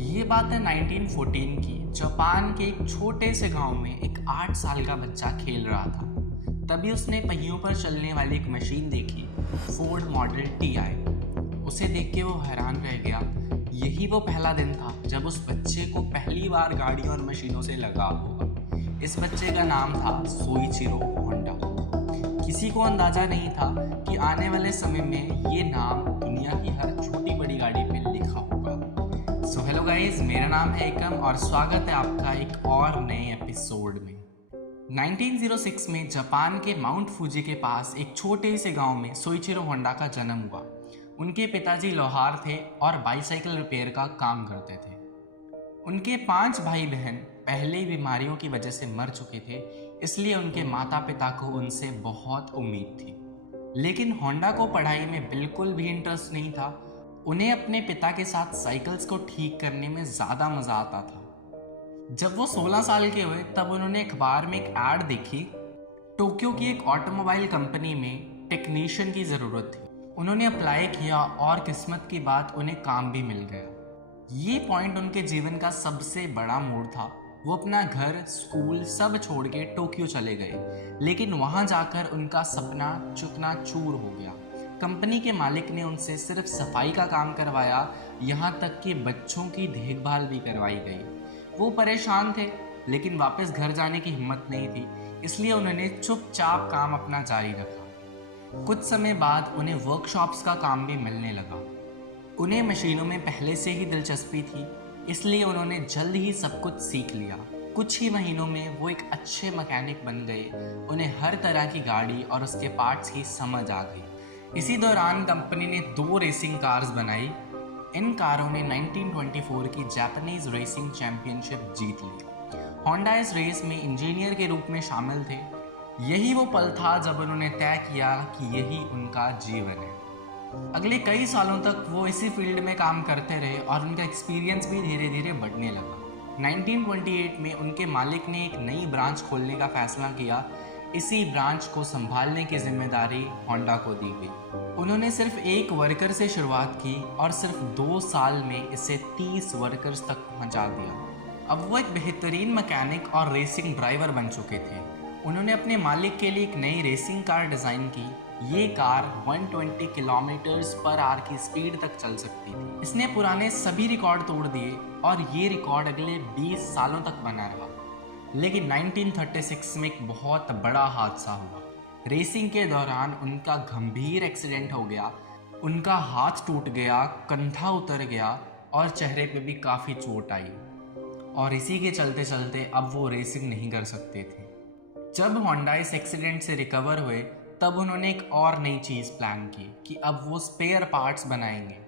ये बात है 1914 की। जापान के एक छोटे से गांव में एक 8 साल का बच्चा खेल रहा था। तभी उसने पहियों पर चलने वाली एक मशीन देखी, फोर्ड मॉडल टीआई। उसे देख के वो हैरान रह गया। यही वो पहला दिन था जब उस बच्चे को पहली बार गाड़ियों और मशीनों से लगाव होगा। इस बच्चे का नाम था सोइचिरो होंडा। किसी को अंदाजा नहीं था कि आने वाले समय में ये नाम दुनिया की हर छोटी बड़ी गाड़ी पे लिखा होगा। सो हेलो गाइस, मेरा नाम है एकम और स्वागत है आपका एक और नए एपिसोड में। 1906 में जापान के माउंट फूजी के पास एक छोटे से गांव में सोइचिरो होंडा का जन्म हुआ। उनके पिताजी लोहार थे और बाइसाइकिल रिपेयर का काम करते थे। उनके 5 भाई बहन पहले ही बीमारियों की वजह से मर चुके थे, इसलिए उनके माता पिता को उनसे बहुत उम्मीद थी। लेकिन होंडा को पढ़ाई में बिल्कुल भी इंटरेस्ट नहीं था। उन्हें अपने पिता के साथ साइकिल्स को ठीक करने में ज़्यादा मज़ा आता था। जब वो 16 साल के हुए तब उन्होंने अखबार में एक ऐड देखी। टोक्यो की एक ऑटोमोबाइल कंपनी में टेक्नीशियन की ज़रूरत थी। उन्होंने अप्लाई किया और किस्मत की बात उन्हें काम भी मिल गया। ये पॉइंट उनके जीवन का सबसे बड़ा मोड़ था। वो अपना घर, स्कूल सब छोड़ के टोक्यो चले गए, लेकिन वहाँ जाकर उनका सपना चूर हो गया। कंपनी के मालिक ने उनसे सिर्फ सफाई का काम करवाया, यहाँ तक कि बच्चों की देखभाल भी करवाई गई। वो परेशान थे, लेकिन वापस घर जाने की हिम्मत नहीं थी, इसलिए उन्होंने चुपचाप काम अपना जारी रखा। कुछ समय बाद उन्हें वर्कशॉप्स का काम भी मिलने लगा। उन्हें मशीनों में पहले से ही दिलचस्पी थी, इसलिए उन्होंने जल्द ही सब कुछ सीख लिया। कुछ ही महीनों में वो एक अच्छे मैकेनिक बन गए। उन्हें हर तरह की गाड़ी और उसके पार्ट्स की समझ आ गई। इसी दौरान कंपनी ने 2 रेसिंग कार्स बनाई। इन कारों ने 1924 की जापानीज रेसिंग चैंपियनशिप जीत ली। होंडा इस रेस में इंजीनियर के रूप में शामिल थे। यही वो पल था जब उन्होंने तय किया कि यही उनका जीवन है। अगले कई सालों तक वो इसी फील्ड में काम करते रहे और उनका एक्सपीरियंस भी धीरे धीरे बढ़ने लगा। 1928 में उनके मालिक ने एक नई ब्रांच खोलने का फैसला किया। इसी ब्रांच को संभालने की जिम्मेदारी होंडा को दी गई। उन्होंने सिर्फ एक वर्कर से शुरुआत की और सिर्फ 2 साल में इसे 30 वर्कर्स तक पहुंचा दिया। अब वो एक बेहतरीन मैकेनिक और रेसिंग ड्राइवर बन चुके थे। उन्होंने अपने मालिक के लिए एक नई रेसिंग कार डिज़ाइन की। ये कार 120 किलोमीटर्स पर आवर की स्पीड तक चल सकती थी। इसने पुराने सभी रिकॉर्ड तोड़ दिए और ये रिकॉर्ड अगले 20 सालों तक बना रहा। लेकिन 1936 में एक बहुत बड़ा हादसा हुआ। रेसिंग के दौरान उनका गंभीर एक्सीडेंट हो गया। उनका हाथ टूट गया, कंधा उतर गया और चेहरे पे भी काफ़ी चोट आई। और इसी के चलते चलते अब वो रेसिंग नहीं कर सकते थे। जब होंडा इस एक्सीडेंट से रिकवर हुए तब उन्होंने एक और नई चीज़ प्लान की कि अब वो स्पेयर पार्ट्स बनाएंगे।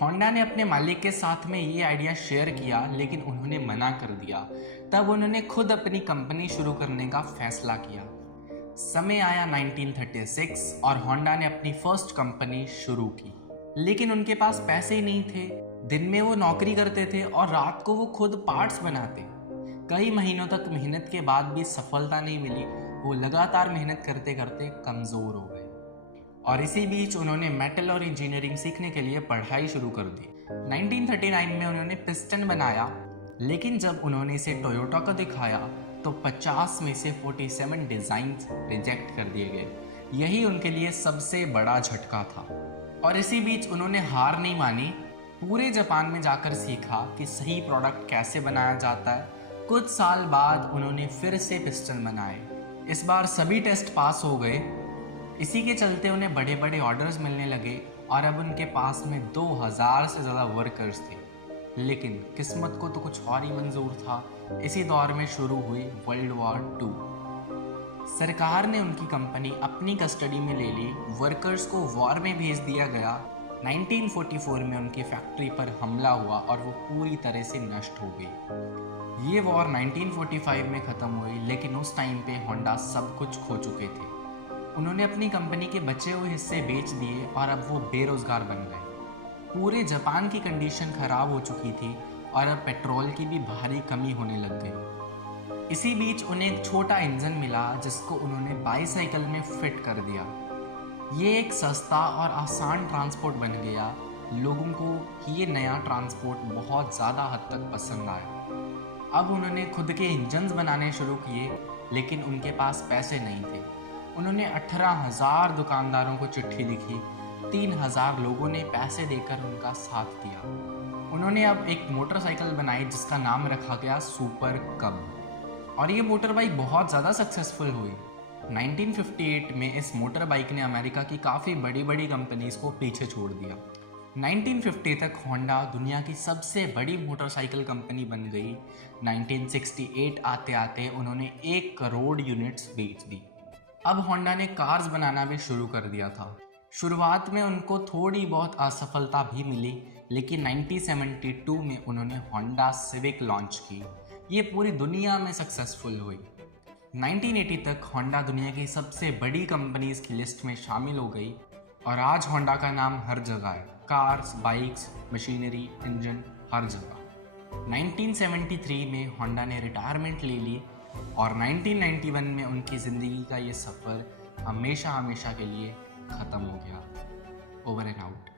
होंडा ने अपने मालिक के साथ में ये आइडिया शेयर किया, लेकिन उन्होंने मना कर दिया। तब उन्होंने खुद अपनी कंपनी शुरू करने का फैसला किया। समय आया 1936 और होंडा ने अपनी फर्स्ट कंपनी शुरू की। लेकिन उनके पास पैसे ही नहीं थे। दिन में वो नौकरी करते थे और रात को वो खुद पार्ट्स बनाते। कई महीनों तक मेहनत के बाद भी सफलता नहीं मिली। वो लगातार मेहनत करते करते कमज़ोर हो गए और इसी बीच उन्होंने मेटल और इंजीनियरिंग सीखने के लिए पढ़ाई शुरू कर दी। 1939 में उन्होंने पिस्टन बनाया, लेकिन जब उन्होंने इसे टोयोटा को दिखाया तो 50 में से 47 डिज़ाइंस रिजेक्ट कर दिए गए। यही उनके लिए सबसे बड़ा झटका था। और इसी बीच उन्होंने हार नहीं मानी। पूरे जापान में जाकर सीखा कि सही प्रोडक्ट कैसे बनाया जाता है। कुछ साल बाद उन्होंने फिर से पिस्टन बनाए। इस बार सभी टेस्ट पास हो गए। इसी के चलते उन्हें बड़े बड़े ऑर्डर्स मिलने लगे और अब उनके पास में 2000 से ज़्यादा वर्कर्स थे। लेकिन किस्मत को तो कुछ और ही मंजूर था। इसी दौर में शुरू हुई वर्ल्ड वॉर 2। सरकार ने उनकी कंपनी अपनी कस्टडी में ले ली। वर्कर्स को वॉर में भेज दिया गया। 1944 में उनकी फैक्ट्री पर हमला हुआ और वो पूरी तरह से नष्ट हो गई। ये वॉर 1945 में ख़त्म हुई, लेकिन उस टाइम पे होंडा सब कुछ खो चुके थे। उन्होंने अपनी कंपनी के बचे हुए हिस्से बेच दिए और अब वो बेरोज़गार बन गए। पूरे जापान की कंडीशन ख़राब हो चुकी थी और अब पेट्रोल की भी भारी कमी होने लग गई। इसी बीच उन्हें एक छोटा इंजन मिला जिसको उन्होंने बाईसाइकिल में फिट कर दिया। ये एक सस्ता और आसान ट्रांसपोर्ट बन गया। लोगों को ये नया ट्रांसपोर्ट बहुत ज़्यादा हद तक पसंद आया। अब उन्होंने खुद के इंजन्स बनाने शुरू किए, लेकिन उनके पास पैसे नहीं थे। उन्होंने 18,000 दुकानदारों को चिट्ठी लिखी, 3,000 लोगों ने पैसे देकर उनका साथ दिया। उन्होंने अब एक मोटरसाइकिल बनाई जिसका नाम रखा गया सुपर कब, और ये मोटर बाइक बहुत ज़्यादा सक्सेसफुल हुई। 1958 में इस मोटर बाइक ने अमेरिका की काफ़ी बड़ी बड़ी कंपनीज को पीछे छोड़ दिया। 1950 तक होंडा दुनिया की सबसे बड़ी मोटरसाइकिल कंपनी बन गई। 1968 आते आते उन्होंने 1 करोड़ यूनिट्स बेच दी। अब होंडा ने कार्स बनाना भी शुरू कर दिया था। शुरुआत में उनको थोड़ी बहुत असफलता भी मिली, लेकिन 1972 में उन्होंने होंडा सिविक लॉन्च की। ये पूरी दुनिया में सक्सेसफुल हुई। 1980 तक होंडा दुनिया की सबसे बड़ी कंपनीज की लिस्ट में शामिल हो गई, और आज होंडा का नाम हर जगह है। कार्स, बाइक्स, मशीनरी, इंजन, हर जगह। 1973 में होंडा ने रिटायरमेंट ले ली, और 1991 में उनकी ज़िंदगी का ये सफ़र हमेशा हमेशा के लिए ख़त्म हो गया। Over and out.